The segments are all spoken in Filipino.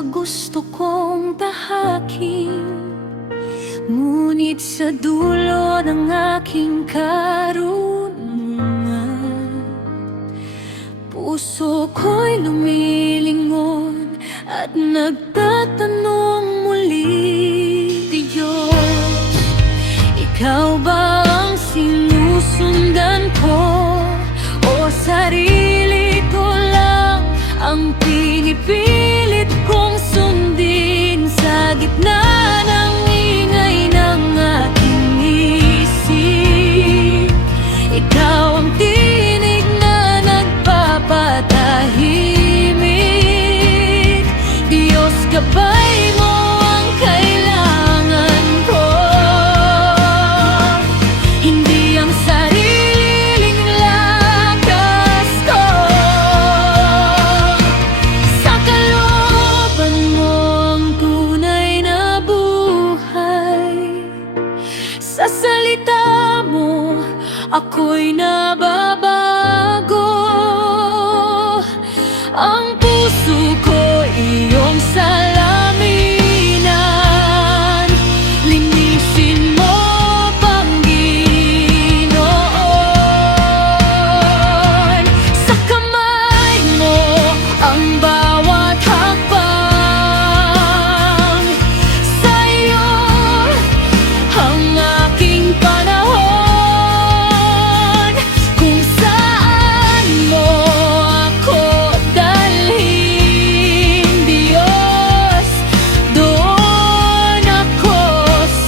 sa gusto kong tahakin. Ngunit sa dulo ng aking karunungan, puso ko'y lumilingon at nagtatanong muli, Diyos, ikaw ba ang sinusundan ko? O sarili ko lang ang pinipilit kong sundin sa gitna ng ingay ng aking isip? Ikaw ang tinig na nagpapatahimik. Diyos, gabay mo ang kailangan ko, hindi ang sariling lakas ko. Sa kalooban mo ang tunay na buhay, sa salita mo ako'y nababago. Ang puso ko iyong salaminan, linisin mo, Panginoon. Sa kamay mo ang bawat hakbang, sa iyo ang aking panahon. Kung saan mo ako dalhin, Diyos, doon ako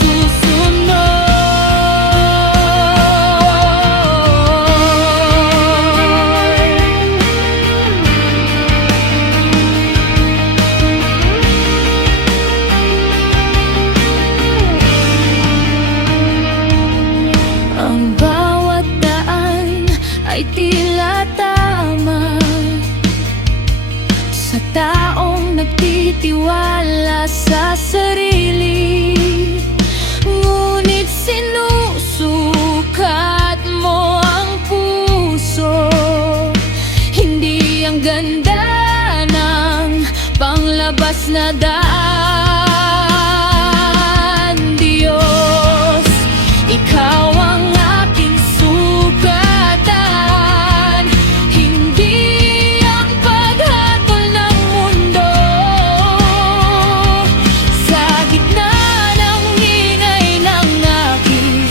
susunod. Ang bawat daan ay tila tama sa taong nagtitiwala sa sarili. Ngunit sinusukat mo ang puso, hindi ang ganda ng panglabas na daan. Diyos, ikaw ang aking sugatan, hindi ang paghatol ng mundo. Sa gitna ng ingay ng aking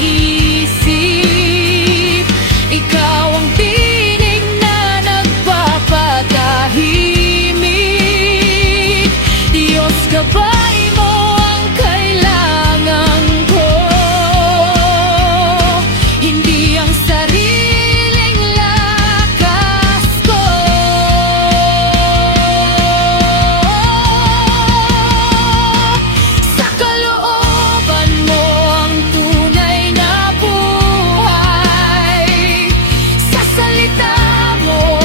isip, ikaw ang tinig na nagpapatahimik. Diyos, gabay mo ang kailangan ko, hindi ang sariling lakas ko. Sa kalooban mo ang tunay na buhay, sa salita mo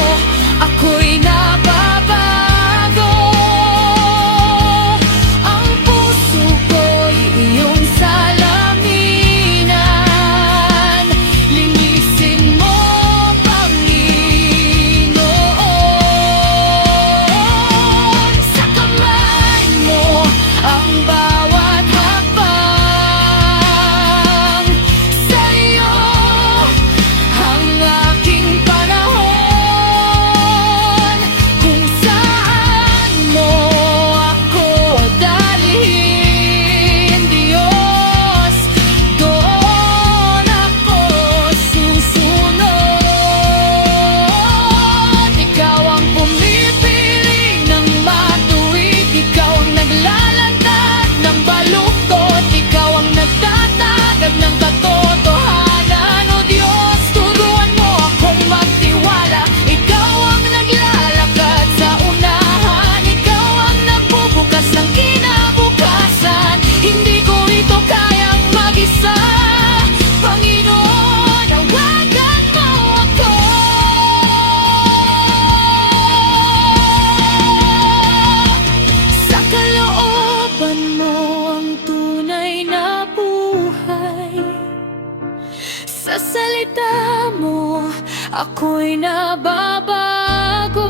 ako'y nababago. Ang puso ko'y iyong salaminan, linisin mo, Panginoon. Sa kamay mo ang bawat hakbang, sa iyo ang aking panahon. Kung saan mo ako dalhin, Diyos, doon ako susunod. Ikaw ang pumipili ng matuwid, ikaw ang naglalantad ng baluktot, ikaw ang nagtatagag ng katotohanan. O Diyos, turuan mo akong magtiwala, ikaw ang naglalakad sa unahan, ikaw ang nagbubukas ng kinabukasan. Hindi ko ito kayang mag-isa, Panginoon, tawagan mo ako. Sa kalooban mo ang tunay na buhay, sa salita mo ako'y nababago.